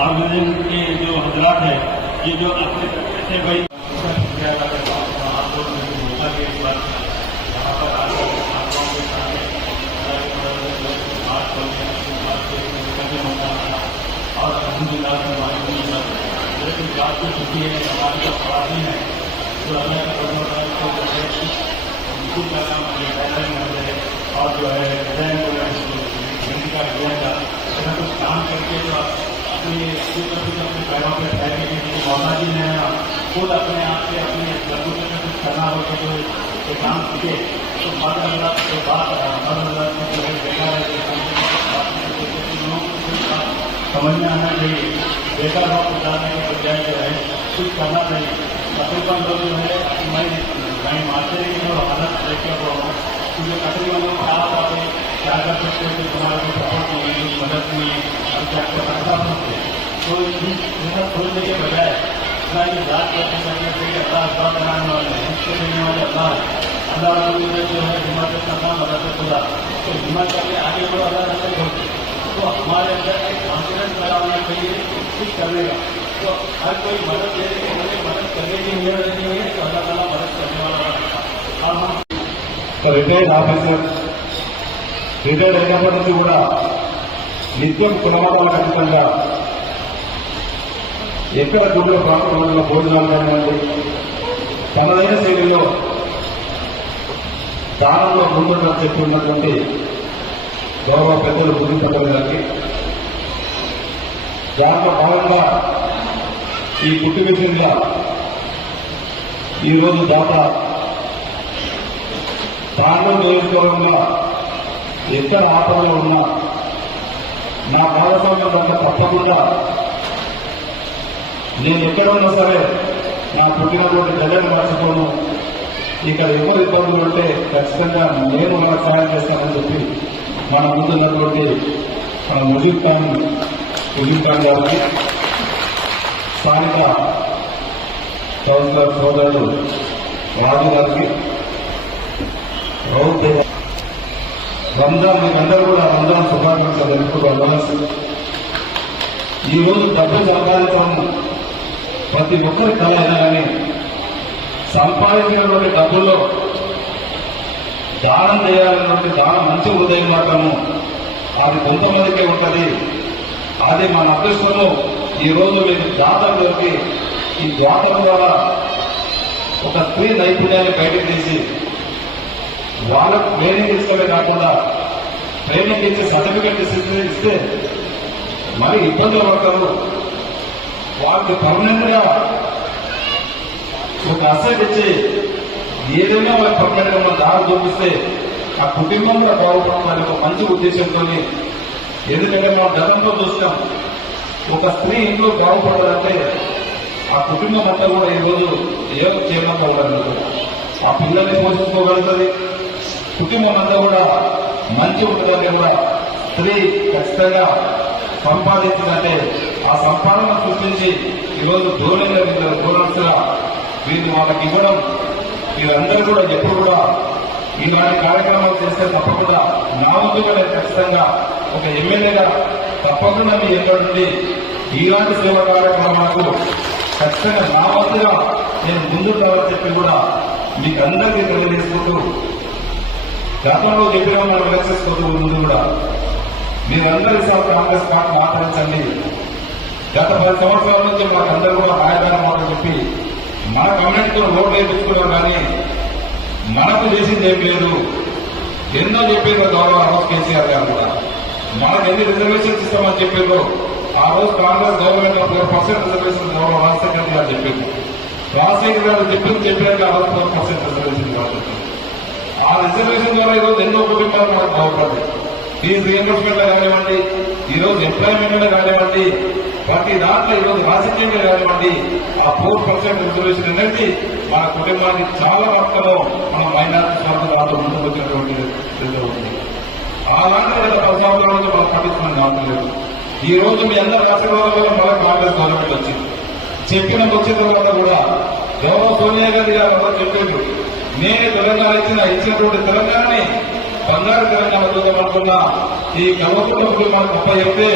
Organisation के जो हजरात है, ये जो ऐसे भाई, और अलहमदिल्ला है हमारे जो जो जो है हिंदी का हृदय का कुछ काम करके जो अपने पैरों पर लिए मौका जी ने खुद अपने आप से अपने लघु से करना हो तो काम सीखे तो मद अल्लाह के बाद मद अल्लाह की जो है देखा है कि समझ में आना चाहिए बेकार भाव गुजारने के बजाय जो है कुछ करना चाहिए तकरीबन लोग जो है मैं मैं मारते की जो हालत देख कर रहा हूँ क्योंकि तकरीबन लोग क्या पाते क्या कर सकते हैं कि तुम्हारे सपोर्ट नहीं है मदद नहीं है और क्या क्या करता सकते तो ये खोलने के बजाय इतना ये याद करते करने से अल्लाह अल्लाह बनाने वाले हैं इसको देने वाले अल्लाह है अल्लाह रब्बुल इज्जत जो है हिम्मत करना मदद खुदा तो हिम्मत करके आगे बढ़ो अल्लाह रस्ते खोलते तो हमारे अंदर एक कॉन्फिडेंस पैदा होना चाहिए कुछ करने का तो हर कोई मदद दे रही है मदद करने की नियत नहीं है तो अल्लाह ताला मदद करने वाला है और हम రిటైర్డ్ ఆఫీసర్ రిటైర్డ్ అయినప్పటి నుంచి కూడా నిత్యం కులమతాల ఖచ్చితంగా ఎక్కడ గుడిలో ప్రాంతంలో భోజనాలు కానివ్వండి తనదైన శైలిలో దానంలో ముందున్న చెప్పి ఉన్నటువంటి గౌరవ పెద్దలు బుద్ధి పెద్దలు దాంట్లో భాగంగా ఈ పుట్టి విషయంగా ఈరోజు దాత తాను నియోజకవర్గంగా ఎక్కడ ఆపదలో ఉన్నా నా భాగస్వామ్యం కనుక తప్పకుండా నేను ఎక్కడ ఉన్నా సరే నా పుట్టినటువంటి గడ్డను మర్చిపోను ఇక్కడ ఎవరు ఇబ్బందులు ఉంటే ఖచ్చితంగా నేను మన సహాయం చేస్తానని చెప్పి మన ముందున్నటువంటి మన ముజీబ్ ఖాన్ ముజీబ్ ఖాన్ గారికి స్థానిక కౌన్సిలర్ సోదరుడు రాజు గారికి రౌత్ రంజాన్ మీకందరూ కూడా రంజాన్ శుభాకాంక్షలు తెలుపుకోవాలి. ఈరోజు డబ్బు సంపాదించడం ప్రతి ఒక్కరి కళ అయినా కానీ సంపాదించినటువంటి డబ్బుల్లో దానం చేయాలన్నటువంటి దానం మంచి హృదయం మాత్రము అది కొంతమందికే ఉంటుంది. అది మన అదృష్టము. ఈ రోజు మీకు జాతర దొరికి ఈ జాతర ద్వారా ఒక స్త్రీ నైపుణ్యాన్ని బయటకు తీసి వాళ్ళకు ట్రైనింగ్ ఇస్తమే కాకుండా ట్రైనింగ్ ఇచ్చి సర్టిఫికెట్ ఇస్తే ఇస్తే మరి ఇబ్బందులు పడతారు. వాళ్ళకి పర్మనెంట్గా ఒక అసెట్ ఇచ్చి ఏదైనా వాళ్ళకి పర్మనెంట్గా దారి చూపిస్తే ఆ కుటుంబం కూడా బాగుపడుతుంది ఒక మంచి ఉద్దేశంతో ఎందుకంటే మనం గతంలో చూస్తాం ఒక స్త్రీ ఇంట్లో బాగుపడాలంటే ఆ కుటుంబం అంతా కూడా ఈ రోజు ఏదో చేయకపోవడం ఆ పిల్లల్ని పోషించుకోగలుగుతుంది. కుటుంబం అంతా కూడా మంచి ఉంటుందని కూడా స్త్రీ ఖచ్చితంగా సంపాదించిందంటే ఆ సంపాదన సృష్టించి ఈరోజు దూరంగా వీళ్ళు దూరంగా వీళ్ళు వాళ్ళకి ఇవ్వడం వీరందరూ కూడా ఎప్పుడు కూడా ఇలాంటి కార్యక్రమాలు చేస్తే తప్పకుండా నా ఉద్యోగాలు ఖచ్చితంగా ఒక ఎమ్మెల్యేగా తప్పకుండా మీ ఎక్కడ నుండి ఇలాంటి సేవా కార్యక్రమాలకు ఖచ్చితంగా నా వద్దగా నేను ముందుంటామని చెప్పి కూడా మీకు అందరికీ తెలియజేసుకుంటూ గతంలో చెప్పిన మన ఎలక్షన్స్ కొద్ది ముందు కూడా. మీరందరూ సార్ కాంగ్రెస్ పార్టీ ఆచరించండి గత పది సంవత్సరాల నుంచి మాకందరూ కూడా రాయదాన మాట చెప్పి మన కమ్యూనిటీతో ఓట్లు వేయించుకున్నాం కానీ మనకు చేసింది ఏం లేదు. ఎన్నో చెప్పారు గౌరవ ఆ రోజు కేసీఆర్ గారు కూడా. మనకు ఎన్ని రిజర్వేషన్స్ ఇస్తామని చెప్పారు ఆ రోజు Congress government four percent reservation గౌరవ రాజశేఖర్ గారు చెప్పింది రాజశేఖర్ గారు చెప్పింది చెప్పారు ఆ రోజు ఫోర్ పర్సెంట్ రిజర్వేషన్ కాబట్టి ఆ రిజర్వేషన్ ద్వారా ఈరోజు ఎన్నో కుటుంబాలు మనకు బాగుపడ్డాయి ఫీజు రియంబర్స్మెంట్ కానివ్వండి ఈ ఎంప్లాయ్మెంట్ కానివ్వండి ప్రతి దాంట్లో ఈరోజు రాజకీయంగా కానివ్వండి ఆ ఫోర్ పర్సెంట్ రిజర్వేషన్ అనేది మన కుటుంబానికి చాలా మొత్తంలో మన మైనార్టీ స్వార్థ దాంట్లో ముందుకు వచ్చినటువంటి ఇది ఉంది. అలాంటి గత పది సంవత్సరాల నుంచి మనం పట్టించుకుని కావట్లేదు ఈ రోజు మీ అందరి ఆశీర్వాదం వల్ల మళ్ళీ కాంగ్రెస్ గవర్నమెంట్ వచ్చింది. చెప్పిన వచ్చిన తర్వాత కూడా గౌరవ సోనియా గాంధీ గారు అందరూ చెప్పారు. నేను తెలంగాణ ఇచ్చిన ఇచ్చినటువంటి తెలంగాణని బంగారు తెలంగాణ చూద్దామనుకున్నా ఈ గవర్నమెంట్ మనం గొప్ప చెప్తే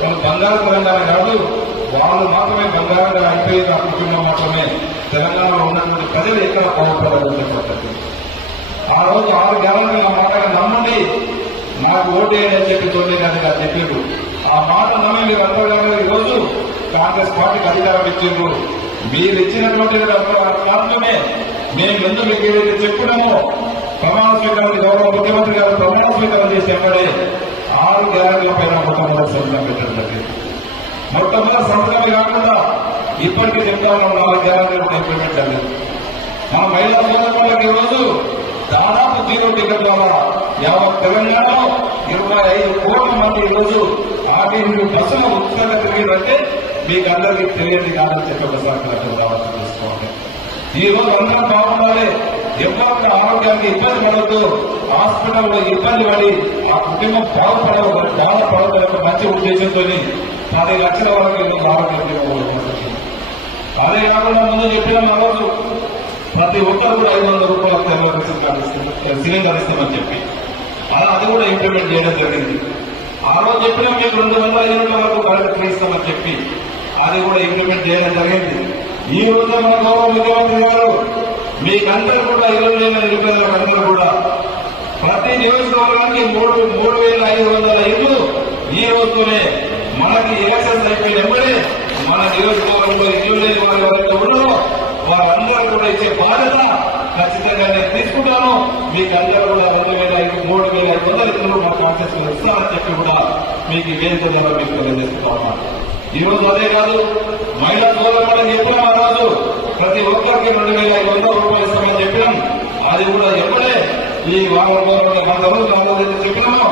మనం బంగారు తెలంగాణ కాదు వాళ్ళు మాత్రమే బంగారంగా అయిపోయింది అనుకుంటున్నాం మాత్రమే తెలంగాణలో ఉన్నటువంటి ప్రజలు ఎక్కడ బాగుపడాలని చెప్పట్లేదు ఆ రోజు ఆరు గ్యారంటీ నా మాట నమ్మండి నాకు ఓటేయండి అని చెప్పి చూడండి కానీ అది చెప్పారు ఆ మాట నమ్మి మీరు అందరూ ఈరోజు కాంగ్రెస్ పార్టీకి అధికారం ఇచ్చిండ్రు. మీరు ఇచ్చినటువంటి మాత్రమే నేను ఎందుకు మీకు ఏదైతే చెప్పినామో ప్రమాణ స్వీకారం గౌరవ ముఖ్యమంత్రి గారు ప్రమాణ స్వీకారం చేసి ఎక్కడే ఆరు గ్యారెంటీల పైన మొట్టమొదటి సంతకం పెట్టడం జరిగింది మొట్టమొదటి సంతకమే కాకుండా ఇప్పటికీ చెప్తా ఉన్నాం నాలుగు గ్యారెంటీలు ఇంప్లిమెంట్ జరిగింది మన మహిళా సోదరులకు ఈరోజు దాదాపు జీరో టికెట్ ద్వారా యావత్ తెలంగాణలో ఇరవై ఐదు కోట్ల మంది ఈరోజు ఆర్టీసీ బస్సులు ఉచితంగా తిరిగిందంటే మీకు అందరికీ తెలియని కాదని చెప్పి ఒకసారి నాకు ఆలోచన చేసుకోండి ఈ రోజు అందరం బాగుండాలి ఎవరి ఆరోగ్యానికి ఇబ్బంది పడవద్దు హాస్పిటల్లో ఇబ్బంది పడి ఆ కుటుంబం బాగుపడవు బాధపడవద్దు ఒక మంచి ఉద్దేశంతో పది లక్షల వరకు ఈరోజు ఆరోగ్యం అదే కాకుండా ముందు చెప్పిన మనసు ప్రతి ఒక్కరు కూడా ఐదు వందల రూపాయల తెల్లవారు సిలిండర్ ఇస్తామని చెప్పి. అలా అది కూడా ఇంప్లిమెంట్ చేయడం జరిగింది. ఆ రోజు చెప్పిన మీకు రెండు వందల యూనిట్ల వరకు కరెంట్ ఫ్రీ ఇస్తామని చెప్పి అది కూడా ఇంప్లిమెంట్ చేయడం జరిగింది. ఈ రోజు మన గౌరవ ముఖ్యమంత్రి గారు మీకందరూ కూడా ఇరవై వేల నిరుపేదలకు అందరూ కూడా. ప్రతి నియోజకవర్గానికి మూడు మూడు వేల ఐదు వందల ఇల్లు ఈ రోజునే మనకి ఎలక్షన్స్ అయిపోయిన వెంబడే మన నియోజకవర్గంలో ఇల్లు లేని వారు ఎవరైతే ఉన్నారో వారందరూ కూడా ఇచ్చే బాధ్యత ఖచ్చితంగా నేను తీసుకుంటాను. మీకు అందరూ కూడా రెండు వేల ఐదు మూడు వేల ఐదు వందల ఇతరులు మా కాన్సెస్ ఇస్తానని చెప్పి కూడా మీకు ఈ వేదిక ద్వారా మీకు తెలియజేస్తున్నాను ఈ రోజు అదే కాదు మహిళా సోదరులకు చెప్పినాం ఆ రోజు ప్రతి ఒక్కరికి రెండు వేల ఐదు వందల రూపాయలు ఇస్తామని చెప్పినాం. అది కూడా ఎప్పుడే ఈ వారం రోజులు వంద రోజులు ఆలోచన చెప్పినామో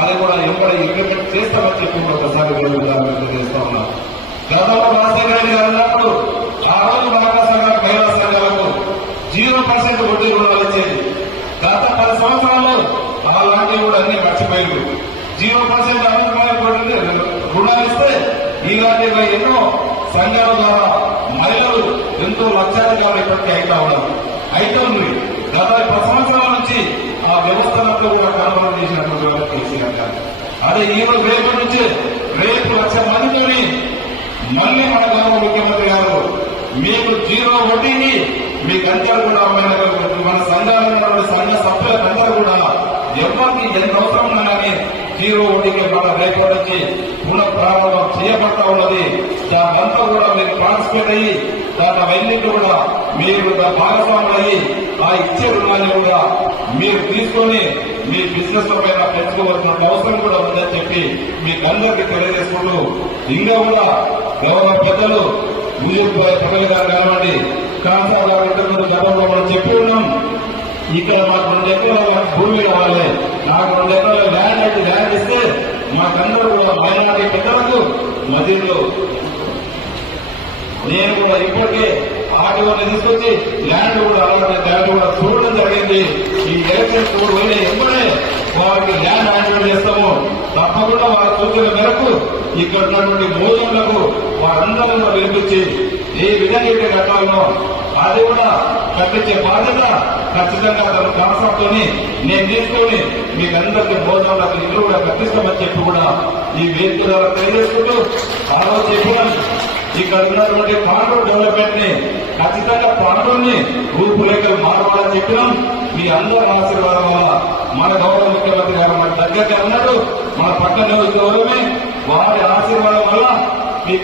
అది కూడా ఎప్పుడే ఇంప్లిమెంట్ చేస్తామని చెప్పి ఒకసారి తెలియజేస్తా ఉన్నాం. గతంలో రాజశేఖర రెడ్డి గారు అన్నప్పుడు ఆ రోజు మహిళా సంఘాలకు మహిళా సంఘాలకు జీరో పర్సెంట్ వడ్డీ రుణాలు ఇచ్చేది గత పది సంవత్సరాలు అలాంటివి కూడా అన్ని మర్చిపోయారు జీరో పర్సెంట్ అమలు రుణాలు ఇస్తే ఇలాంటి ఎన్నో సంఘాల ద్వారా మహిళలు ఎంతో లక్షాధికారులు ఇప్పటికీ అయితే ఉన్నారు. అయితే ఉంది గత పది సంవత్సరాల నుంచి ఆ వ్యవస్థలంతా కూడా కనుగొన చేసినటువంటి వారు కేసీఆర్ గారు. అదే ఈ రేపు నుంచి రేపు లక్ష మందితోని మళ్ళీ మన గౌరవ ముఖ్యమంత్రి గారు మీకు జీరో వడ్డీకి మీ మీకందరూ కూడా మన మన సంఘాలు ఉన్నటువంటి సంఘ సభ్యులకందరూ కూడా ఎవరికి ఎంత అవసరం ఉన్నా జీరో వడ్డీకి మన రేపటి నుంచి పునః ప్రారంభం చేయబడతా ఉన్నది. దానంతా కూడా మీరు ట్రాన్స్ఫర్ అయ్యి దాని అవన్నింటి కూడా మీరు భాగస్వాములు అయ్యి ఆ ఇచ్చే రుణాన్ని కూడా మీరు తీసుకొని మీ బిజినెస్ పైన పెంచుకోవాల్సిన అవసరం కూడా ఉందని చెప్పి మీకు అందరికీ తెలియజేసుకుంటూ ఇంకా కూడా గౌరవ పెద్దలు ముజీబ్ పటేల్ గారు కానివ్వండి కాన్సా గారు ఇంతకుముందు గతంలో మనం చెప్పి ఉన్నాం. ఇక్కడ మాకు రెండు ఎకరాల భూమి కావాలి నాకు రెండు ఎకరాల ల్యాండ్ అయితే ల్యాండ్ ఇస్తే మాకందరూ కూడా మైనార్టీ పెద్దలకు మధ్యలో నేను కూడా ఇప్పటికే ఆటోని తీసుకొచ్చి ల్యాండ్ కూడా అలాంటి ల్యాండ్ కూడా చూడడం జరిగింది. ఈ ఎలక్షన్ కూడా పోయిన ఎప్పుడే వారికి ల్యాండ్ హ్యాండ్ చేస్తాము. తప్పకుండా వారి సూచన మేరకు ఇక్కడ ఉన్నటువంటి మోజంలకు వారందరూ వినిపించి ఏ విధంగా అయితే కట్టాలనో అది కూడా కట్టించే బాధ్యత ఖచ్చితంగా తన కాన్సెప్ట్తోని నేను తీసుకొని మీకు అందరికీ భోజనాలకు ఇల్లు కూడా కట్టిస్తామని చెప్పి కూడా ఈ వేదిక ద్వారా తెలియజేసుకుంటూ ఆ రోజు ఇక్కడ ఉన్నటువంటి పాండవ డెవలప్మెంట్ని ఖచ్చితంగా పాండవుని రూపురేఖలు మారవాలని చెప్పినాం. మీ అందరి ఆశీర్వాదం వల్ల మన గౌరవ ముఖ్యమంత్రి గారు మన దగ్గరగా ఉన్నాడు మన పక్కన నియోజకవర్గమే వారి ఆశీర్వాదం వల్ల మీ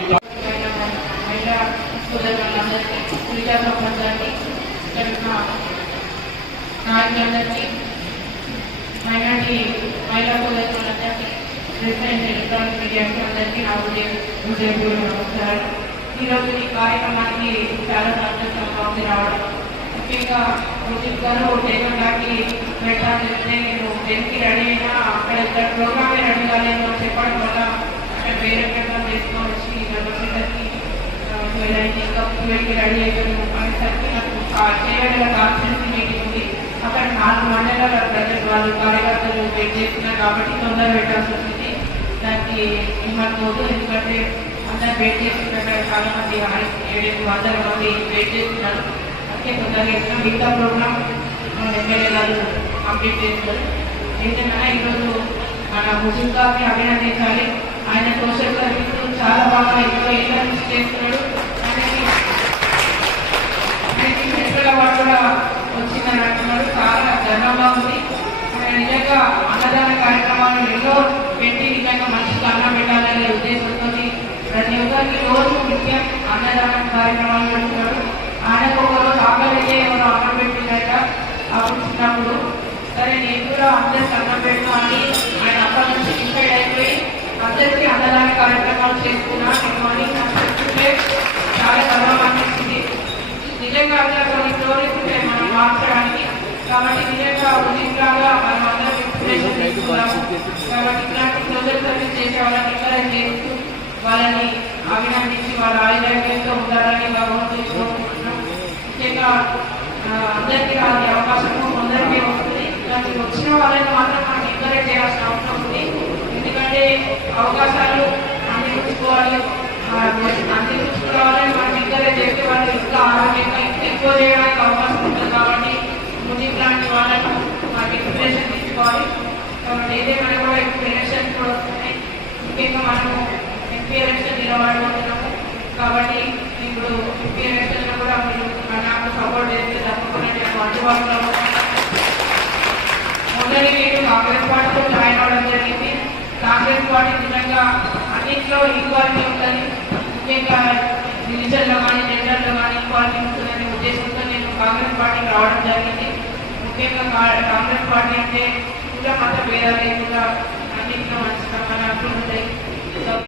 సోదరులందరికీ పూజా సంబంధాన్ని ఇక్కడ ఉన్న నాయకులందరికీ మైనార్టీ మహిళా సోదరులందరికీ ప్రెసిడెంట్ ఎలక్ట్రానిక్ మీడియా అందరికీ నా ఉదయం ఉదయపూర్వ నమస్కారం ఈరోజు ఈ కార్యక్రమానికి చాలా సంతోషంగా ఉంది రావడం ముఖ్యంగా ముజిబ్ గారు టేబుల్ దాటి పెట్టాలంటే నేను వెనక్కి రెడీ అయినా అక్కడ ఇక్కడ ప్రోగ్రామే రెడీ కాలేదు అని చెప్పడం వల్ల అక్కడ వేరే ప్రకారం చేసుకొని వచ్చి వచ్చేసరికి రెడీ అయిపోయాము అనేసరికి నాకు మీటింగ్ ఉంది అక్కడ నాలుగు మండలాల ప్రజలు వాళ్ళు కార్యకర్తలు వెయిట్ చేస్తున్నారు కాబట్టి తొందర పెట్టాల్సి వచ్చింది దానికి ఇవ్వకపోదు ఎందుకంటే అందరు వెయిట్ చేస్తున్నారు చాలా మంది ఆరు- వందల మంది వెయిట్ చేస్తున్నారు అందుకే తొందరగా ఇస్తాం మిగతా ప్రోగ్రామ్ ఎమ్మెల్యే గారు కంప్లీట్ చేస్తారు ఏదైనా ఈరోజు మన హుజూర్ గారిని అభినందించాలి ఆయన సోషల్ సర్వీస్ చాలా బాగా ఇరవై ఏళ్ళ నుంచి చేస్తున్నాడు ఆయనకి ఆయనకి వచ్చిందని చాలా గర్వంగా ఉంది. ఆయన నిజంగా అన్నదాన కార్యక్రమాలు ఎన్నో పెట్టి నిజంగా మనిషికి అన్నం పెట్టాలనే ఉద్దేశంతో ప్రతి ఒక్కరికి రోజు నిత్యం అన్నదాన కార్యక్రమాలు పెడుతున్నాడు ఆయనకు ఒక రోజు ఆకలితే ఎవరు అన్నం పెట్టిందట అప్పుడు చిన్నప్పుడు. సరే నేను కూడా అందరికి అన్నం పెట్టు అని ఆయన అప్పటి నుంచి డిసైడ్ అయిపోయి అందరికీ అన్నదాన కార్యక్రమాలు చేసుకున్నాను అని నాకు చాలా గర్వం అనిపిస్తుంది నిజంగా అట్లా కొన్ని స్టోరీస్ ఉంటాయి మనం మార్చడానికి కాబట్టి నిజంగా ఉచితంగా మనం అందరం కాబట్టి సోషల్ సర్వీస్ చేసే చేస్తూ వాళ్ళని అభినందించి వాళ్ళ ఆయుర్వేదంతో ఉండాలని భగవంతుని కోరుకుంటున్నాం ముఖ్యంగా అందరికీ రాని అవకాశము కొందరికీ వస్తుంది. కానీ వచ్చిన వాళ్ళని మాత్రం మనం ఎంకరేజ్ చేయాల్సిన అవసరం ఉంది. ఎందుకంటే అవకాశాలు అందిపుచ్చుకోవాలి అందిపుచ్చుకోవాలని మనం ఎంకరేజ్ చేస్తే వాళ్ళు ఇంకా ఆరోగ్యంగా ఎక్కువ చేయడానికి అవకాశం ఉంటుంది. కాబట్టి ముజిబ్ లాంటి వాళ్ళను మనకి ఇన్స్పిరేషన్ తీసుకోవాలి. కాబట్టి ఏదేమైనా కూడా ఇప్పుడు ఎలక్షన్స్ కూడా వస్తున్నాయి ముఖ్యంగా మనము ఎంపీ ఎలక్షన్ నిలబడబోతున్నాము కాబట్టి ఇప్పుడు ఎంపీ ఎలక్షన్లో కూడా మీరు నాకు సపోర్ట్ చేస్తే తప్పకుండా నేను అందుబాటులో మొదటి నేను కాంగ్రెస్ పార్టీలో జాయిన్ అవ్వడం జరిగింది. కాంగ్రెస్ పార్టీ నిజంగా అన్నింటిలో ఈక్వాలిటీ ఉంటుంది ముఖ్యంగా రిలీజన్లో కానీ జెండర్లో కానీ ఈక్వాలిటీ ఉంటుందనే ఉద్దేశంతో నేను కాంగ్రెస్ పార్టీకి రావడం జరిగింది. ముఖ్యంగా కాంగ్రెస్ పార్టీ అంటే కుల మత భేదాలు లేకుండా అన్నింటిలో మంచి సమానాలు ఉంటాయి.